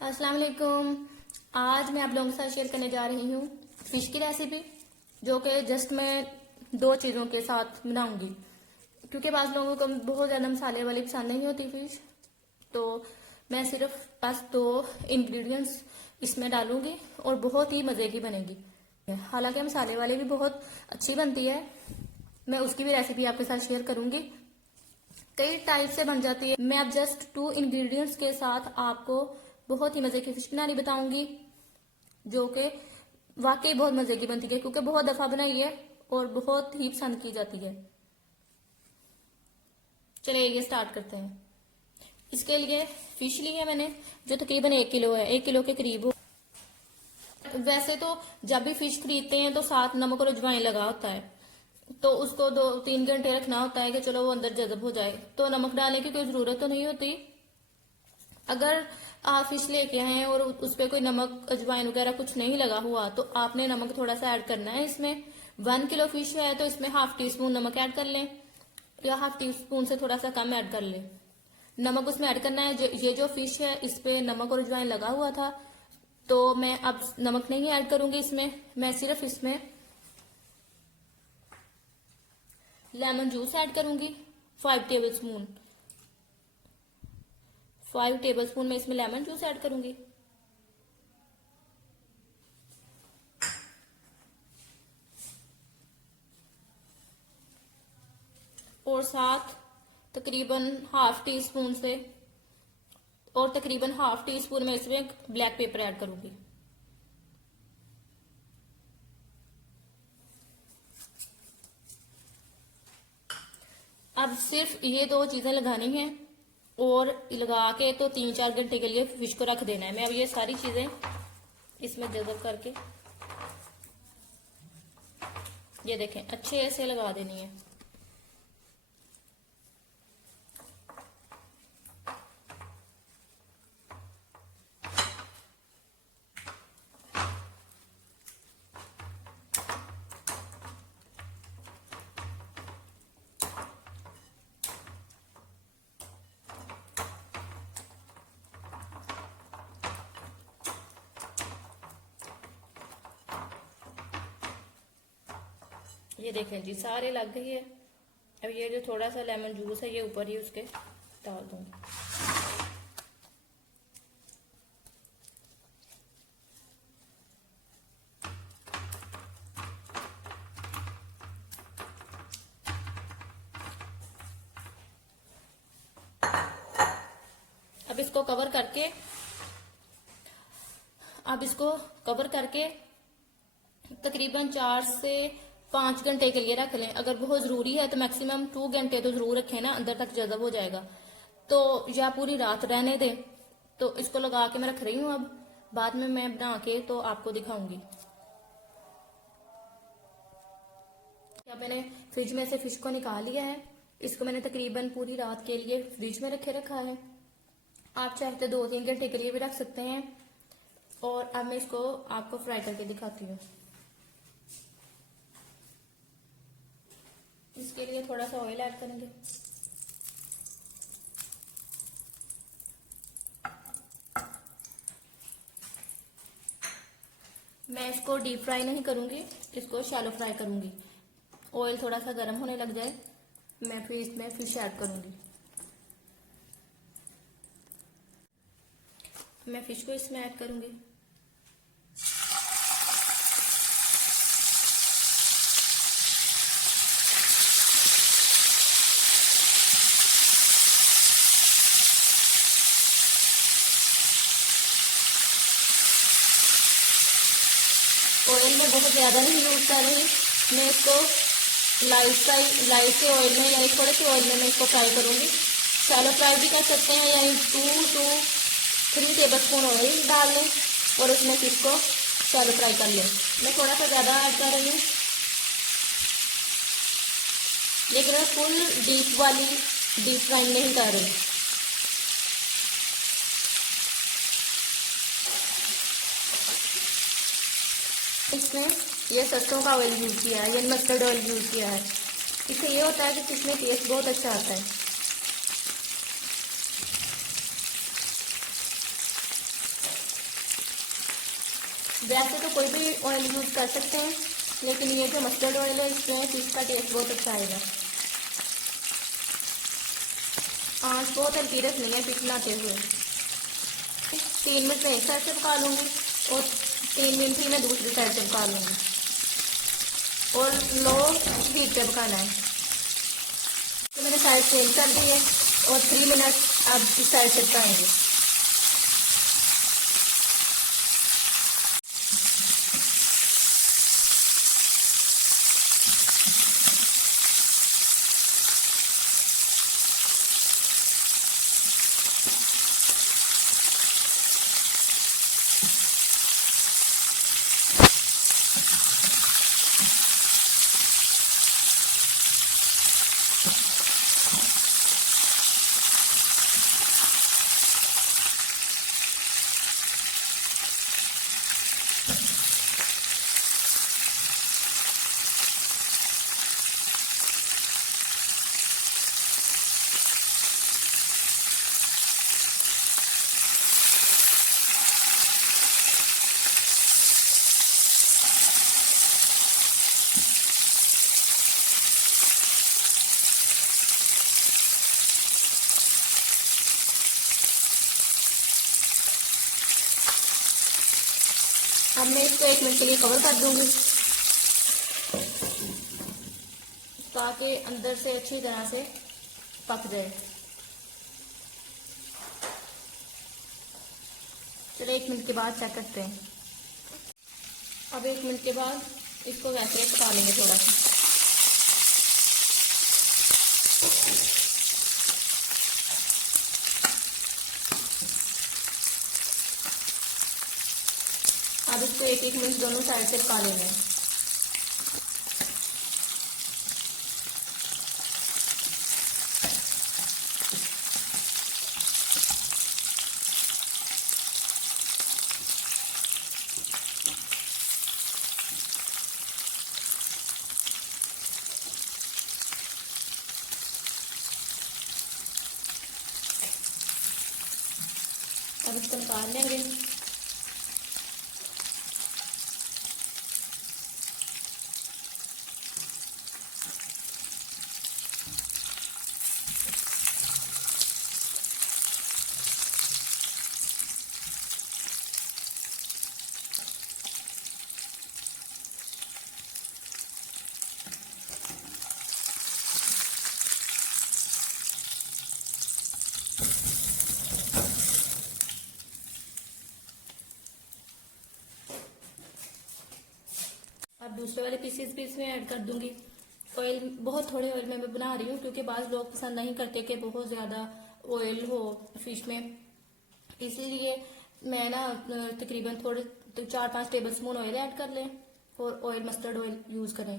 अस्सलाम वालेकुम। आज मैं आप लोगों के साथ शेयर करने जा रही हूँ फिश की रेसिपी, जो कि जस्ट मैं दो चीज़ों के साथ बनाऊंगी, क्योंकि बाद लोगों को बहुत ज़्यादा मसाले वाली पसंद नहीं होती फिश। तो मैं सिर्फ बस दो इंग्रेडिएंट्स इसमें डालूंगी और बहुत ही मज़े की बनेगी। हालांकि मसाले वाली भी बहुत अच्छी बनती है, मैं उसकी भी रेसिपी आपके साथ शेयर करूंगी। कई टाइप से बन जाती है। मैं अब जस्ट टू इंग्रेडिएंट्स के साथ आपको बहुत ही मजे की फिश बनानी बताऊंगी, जो कि वाकई बहुत मजे की बनती है, क्योंकि बहुत दफा बनाई है और बहुत ही पसंद की जाती है। चलिए ये स्टार्ट करते हैं। इसके लिए फिश ली है मैंने, जो तकरीबन 1 किलो है, 1 किलो के करीब हो। वैसे तो जब भी फिश खरीदते हैं तो साथ नमक और अजवाइन लगा होता है, तो उसको 2-3 घंटे रखना होता है कि चलो वो अंदर जज़ब हो जाए। तो नमक डालने की कोई जरूरत तो नहीं होती। अगर आप फिश लेके आए और उस पर कोई नमक अजवाइन वगैरह कुछ नहीं लगा हुआ, तो आपने नमक थोड़ा सा ऐड करना है इसमें। 1 किलो फिश है तो इसमें हाफ टी स्पून नमक ऐड कर लें, या हाफ टी स्पून से थोड़ा सा कम ऐड कर लें। नमक उसमें ऐड करना है। ये जो फिश है इस पे नमक और अजवाइन लगा हुआ था, तो मैं अब नमक नहीं ऐड करूंगी इसमें। मैं सिर्फ इसमें लेमन जूस ऐड करूंगी 5 टेबल स्पून। 5 टेबल स्पून में इसमें लेमन जूस ऐड करूंगी। और साथ तकरीबन हाफ टी स्पून से और तकरीबन हाफ टी स्पून में इसमें ब्लैक पेपर ऐड करूंगी। अब सिर्फ ये दो चीजें लगानी हैं और लगा के तो 3-4 घंटे के लिए फिश को रख देना है। मैं अब ये सारी चीजें इसमें जज़ब करके ये देखें अच्छे से लगा देनी है। ये देखें जी सारे लग गई है। अब ये जो थोड़ा सा लेमन जूस है ये ऊपर ही उसके डाल दूंगी। अब इसको कवर करके तकरीबन 4 से 5 घंटे के लिए रख लें। अगर बहुत जरूरी है तो मैक्सिमम 2 घंटे तो जरूर रखें ना, अंदर तक जज़ब हो जाएगा। तो या पूरी रात रहने दें। तो इसको लगा के मैं रख रही हूँ। अब बाद में मैं बना के तो आपको दिखाऊंगी। क्या मैंने फ्रिज में से फिश को निकाल लिया है। इसको मैंने तकरीबन पूरी रात के लिए फ्रिज में रखा है। आप चाहते 2-3 घंटे के लिए भी रख सकते हैं। और अब मैं इसको आपको फ्राई करके दिखाती हूँ। इसके लिए थोड़ा सा ऑयल ऐड करेंगे। मैं इसको डीप फ्राई नहीं करूंगी, इसको शैलो फ्राई करूंगी। ऑयल थोड़ा सा गर्म होने लग जाए मैं फिर इसमें फिश ऐड करूंगी। मैं फिश को इसमें ऐड करूंगी। ऑयल में बहुत ज़्यादा नहीं यूज कर रही मैं इसको। लाइट से ऑयल में यानी थोड़े से ऑयल में मैं इसको फ्राई करूंगी। शैलो फ्राई भी कर सकते हैं, यानी 2-3 टेबल स्पून ऑयल डाल लें और उसमें फिश को शैलो फ्राई कर लें। मैं थोड़ा सा ज़्यादा ऐड कर रही हूँ, लेकिन मैं फुल डीप फ्राई नहीं कर रही। इसमें ये सरसों का ऑयल यूज किया है, यानी मस्टर्ड ऑयल यूज किया है। इससे ये होता है कि इसमें टेस्ट बहुत अच्छा आता है। वैसे तो कोई भी ऑयल यूज़ कर सकते हैं, लेकिन ये जो मस्टर्ड ऑयल है इसमें फिश का टेस्ट बहुत अच्छा आएगा। आँच बहुत हल्की रखनी है फिश बनाते हुए। 3 मिनट में एक साइड से पका लूँगी और 3 मिनट ही मैं दूसरी साइड से पका लूँगी, और लो हीट पे पकाना है। तो मैंने साइड चेंज कर दी है और 3 मिनट अब इस साइड से पकाएंगे। अब मैं इसको 1 मिनट के लिए कवर कर दूंगी ताकि अंदर से अच्छी तरह से पक जाए। चलो 1 मिनट के बाद चेक करते हैं। अब 1 मिनट के बाद इसको वैसे पका लेंगे थोड़ा सा। अब इसको 1-1 मिनट दोनों साइड से पका लेंगे। अब इसको निकाल लेंगे। अब दूसरे वाले पीसेस भी इसमें ऐड कर दूंगी। ऑयल बहुत थोड़े ऑयल में मैं बना रही हूँ क्योंकि बाज़ लोग पसंद नहीं करते कि बहुत ज़्यादा ऑयल हो फिश में, इसीलिए मैं ना तकरीबन थोड़े 4-5 टेबल स्पून ऑयल ऐड कर लें और ऑयल मस्टर्ड ऑयल यूज़ करें।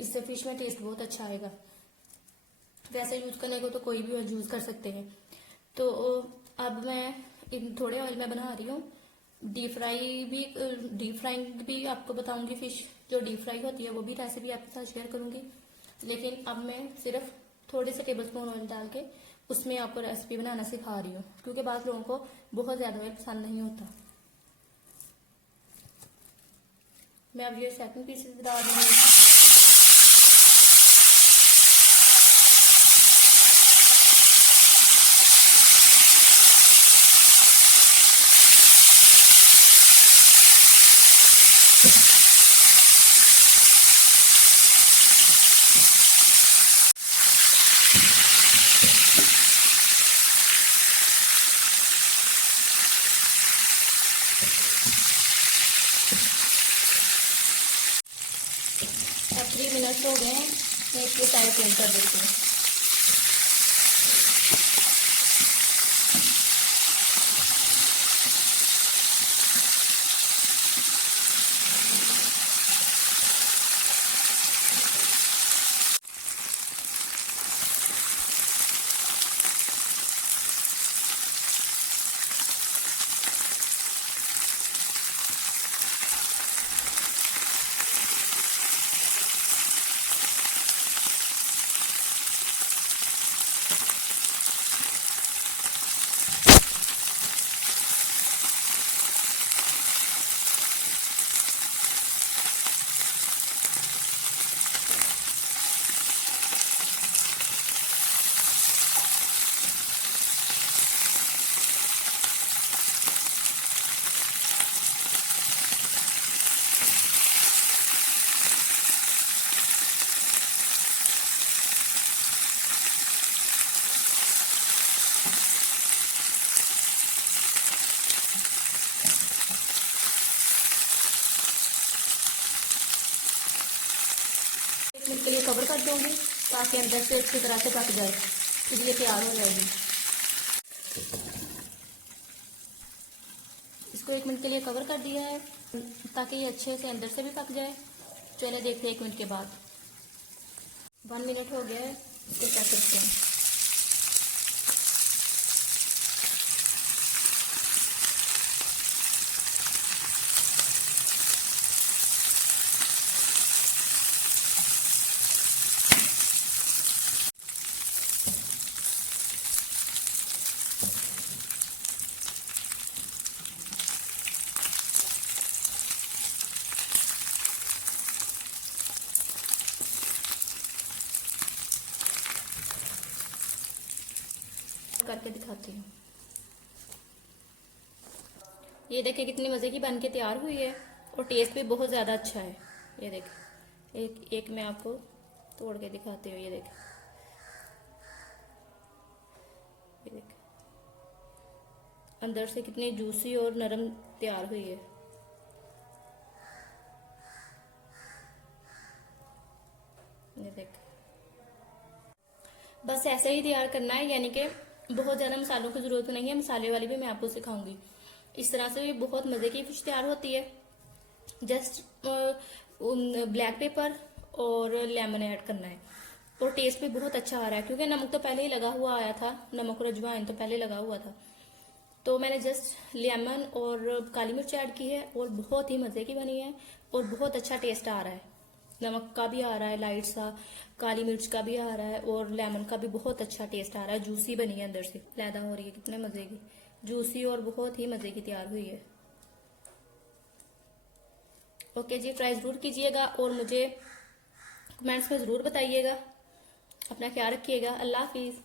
इससे फिश में टेस्ट बहुत अच्छा आएगा। वैसे यूज़ करने को तो कोई भी ऑयल यूज़ कर सकते हैं। तो अब मैं इन थोड़े ऑयल में बना रही हूँ। डीप फ्राइंग भी आपको बताऊंगी। फिश जो डीप फ्राई होती है वो भी रेसिपी आपके साथ शेयर करूंगी, लेकिन अब मैं सिर्फ थोड़े से टेबल स्पून ऑयल डाल के उसमें आपको रेसिपी बनाना सिखा रही हूँ, क्योंकि बात लोगों को बहुत ज़्यादा ऑयल पसंद नहीं होता। मैं अब ये सेकंड पीस बता रही हूँ। अब 3 मिनट हो गए हैं, मैं इसकी साइड चेंज कर देती हूँ। कवर कर दूंगी ताकि अंदर से अच्छी तरह से पक जाए, फिर ये तैयार हो जाएगी। इसको 1 मिनट के लिए कवर कर दिया है ताकि ये अच्छे से अंदर से भी पक जाए। चलिए देखते हैं 1 मिनट के बाद। 1 मिनट हो गया है, इसको चेक करते हैं। करके दिखाती हूँ। ये देखिए कितनी मज़े की बन के तैयार हुई है और टेस्ट भी बहुत ज़्यादा अच्छा है। ये देखिए एक मैं आपको तोड़ के दिखाती हूँ। ये देखिए अंदर से कितनी जूसी और नरम तैयार हुई है। ये देखिए बस ऐसे ही तैयार करना है, यानी कि बहुत ज़्यादा मसालों की ज़रूरत नहीं है। मसाले वाली भी मैं आपको सिखाऊंगी। इस तरह से भी बहुत मज़े की फिश तैयार होती है। जस्ट ब्लैक पेपर और लेमन ऐड करना है और टेस्ट भी बहुत अच्छा आ रहा है क्योंकि नमक तो पहले ही लगा हुआ आया था। नमक और अजवाइन तो पहले लगा हुआ था, तो मैंने जस्ट लेमन और काली मिर्च ऐड की है और बहुत ही मज़े की बनी है और बहुत अच्छा टेस्ट आ रहा है। नमक का भी आ रहा है लाइट सा, काली मिर्च का भी आ रहा है और लेमन का भी बहुत अच्छा टेस्ट आ रहा है। जूसी बनी है अंदर से, पैदा हो रही है कितने मज़े की, जूसी और बहुत ही मज़े की तैयार हुई है। ओके जी, ट्राई ज़रूर कीजिएगा और मुझे कमेंट्स में ज़रूर बताइएगा। अपना ख्याल रखिएगा। अल्लाह हाफिज़।